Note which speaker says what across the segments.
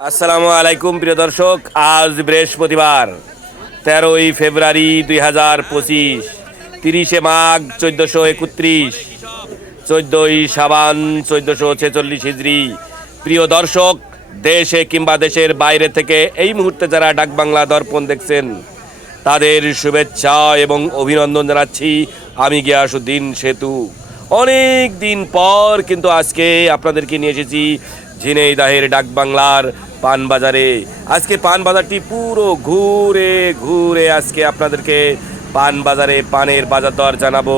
Speaker 1: আসসালামু আলাইকুম, প্রিয় দর্শক। আজ বৃহস্পতিবার, তেরোই ফেব্রুয়ারি দুই হাজার পঁচিশ, তিরিশে মাঘ চোদ্দোশো একত্রিশ, চোদ্দোই সাবান চোদ্দোশো ছেচল্লিশ হিজড়ি প্রিয় দর্শক, দেশে কিংবা দেশের বাইরে থেকে এই মুহূর্তে যারা ডাকবাংলা দর্পণ দেখছেন, তাদের শুভেচ্ছা এবং অভিনন্দন জানাচ্ছি আমি গিয়াসুদ্দিন সেতু। অনেক দিন পর কিন্তু আজকে আপনাদেরকে নিয়ে এসেছি ঝিনেই ঝিনেইদাহের ডাকবাংলার পান বাজারে আজকে পান বাজারটি পুরো ঘুরে ঘুরে আজকে আপনাদেরকে পান বাজারে পানের বাজার দর জানাব।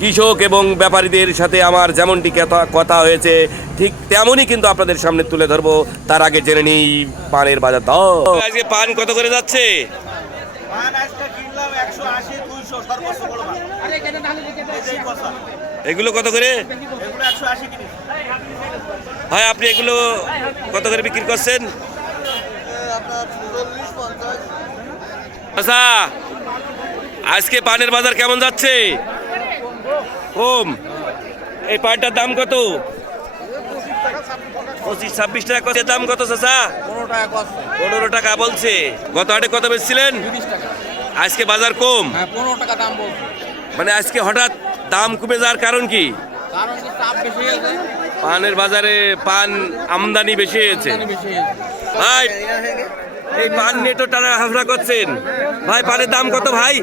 Speaker 1: কৃষক এবং ব্যাপারীদের সাথে আমার যেমনটি কথা- কথা হয়েছে ঠিক তেমনই কিন্তু আপনাদের সামনে তুলে ধরবো। তার আগে জেনে নিই পানের বাজার দর। আজকে পান কত করে যাচ্ছে? এগুলো কত করে? ভাই আপনি এগুলো কত করে বিক্রি করছেন? আচ্ছা আজকে পানের বাজার কেমন যাচ্ছে? কম এই পানটার দাম কত? পঁচিশ ছাব্বিশ টাকা কত দাম কত চাচা?
Speaker 2: পনেরো টাকা
Speaker 1: বলছে। গত হাটে কত বেচছিলেন? আজকে বাজার কম।
Speaker 2: হ্যাঁ পনেরো টাকা দাম বলছে।
Speaker 1: মানে আজকে হঠাৎ দাম কমে যাওয়ার কারণ কি?
Speaker 2: কারণ
Speaker 1: পানের বাজারে পান আমদানি বেশি হয়েছে। ভাই এই পান নিয়ে তো টানা হাফরা করছেন। ভাই পানের দাম কত ভাই?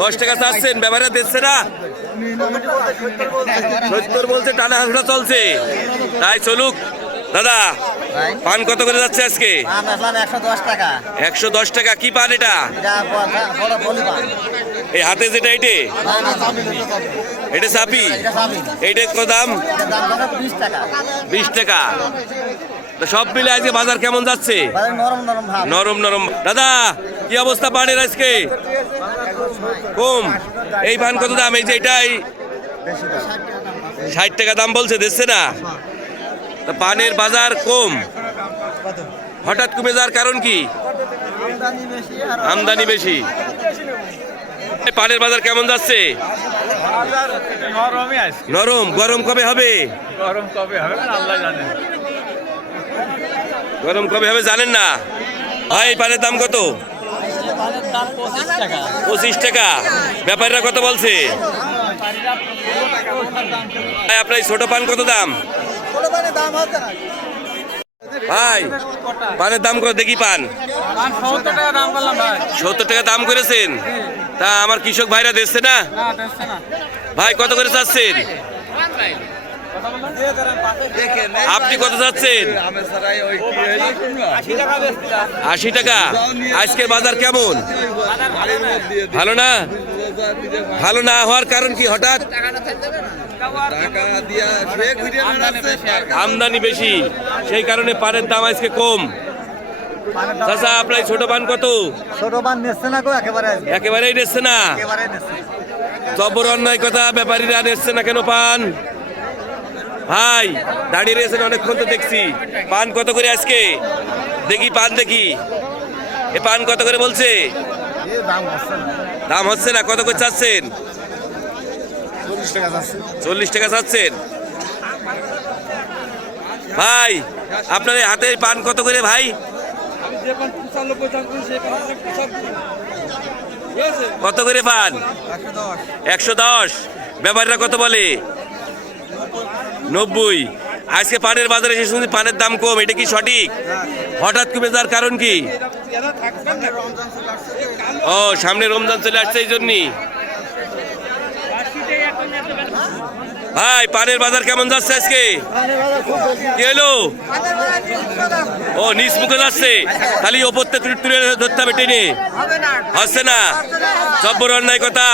Speaker 2: দশ টাকা
Speaker 1: চাচ্ছেন ব্যাপারে দিচ্ছে না। সত্তর বলছে টানা হাফরা চলছে। তাই চলুক। দাদা পান কত করে যাচ্ছে আজকে?
Speaker 2: একশো দশ টাকা।
Speaker 1: কি পান এটা? এই হাতে যেটা এটে
Speaker 2: এটা চাউমিন।
Speaker 1: এইটা কত দাম?
Speaker 2: বিশ টাকা।
Speaker 1: তো সব মিলে আজকে বাজার কেমন যাচ্ছে?
Speaker 2: নরম নরম
Speaker 1: নরম নরম। দাদা কি অবস্থা পানের আজকে? কম। এই পান কত দাম? এই যে এটাই ষাট টাকা দাম বলছে দিচ্ছে না? তা পানের বাজার কম। হঠাৎ কমে যাওয়ার কারণ কি?
Speaker 2: আমদানি বেশি।
Speaker 1: পানের বাজার কেমন যাচ্ছে? নরম। গরম কবে হবে?
Speaker 3: গরম কবে হবে আল্লাহ জানে
Speaker 1: গরম কবে হবে জানেন না? ভাই, পানের দাম কত?
Speaker 2: পঁচিশ টাকা।
Speaker 1: ব্যাপারীরা কত বলছে? আপনার ছোট পান কত দাম? ভাই, পানের দাম কত দেখি পান?
Speaker 3: সত্তর টাকা দাম
Speaker 1: করেছেন? তা আমার কৃষক ভাইরা দিচ্ছে না? ভাই, কত করে চাচ্ছেন? আপনি কত চাচ্ছেন?
Speaker 3: আশি টাকা।
Speaker 1: আজকের বাজার কেমন? ভালো না? ভালো না হওয়ার কারণ কি হঠাৎ? আমদানি বেশি সেই কারণে পানের দাম আজকে কম। চাচা আপনার ছোট পান কত?
Speaker 2: ছোট পান নিচ্ছে না গো একেবারে।
Speaker 1: একেবারেই নিচ্ছে না? জবর অন্যায় কথা ব্যাপারীরা নিচ্ছে না কেন পান? ভাই দাঁড়িয়ে রয়েছেন অনেকক্ষণ তো দেখছি। পান কত করে আজকে? দেখি পান দেখি। এ পান কত করে বলছে?
Speaker 2: দাম
Speaker 1: দাম হচ্ছে না কত করে চাচ্ছেন?
Speaker 2: চল্লিশ টাকা
Speaker 1: চাচ্ছেন? ভাই আপনার এই হাতের পান কত করে ভাই? কত করে পান? একশো দশ। ব্যাপারটা কত বলে? নব্বই। আজকে পানের বাজারে এসে শুনছি পানের দাম কম এটা কি সঠিক? হঠাৎ কমে যাওয়ার কারণ কি? ও সামনে রমজান চলে আসছে এই জন্যই। ভাই পানের বাজার কেমন যাচ্ছে আজকে? কি হলো? ও নিচ মুখে যাচ্ছে। খালি ওপরতে তুলে ধরতে হবে টেনে। হচ্ছে না। সব বড় অন্যায় কথা।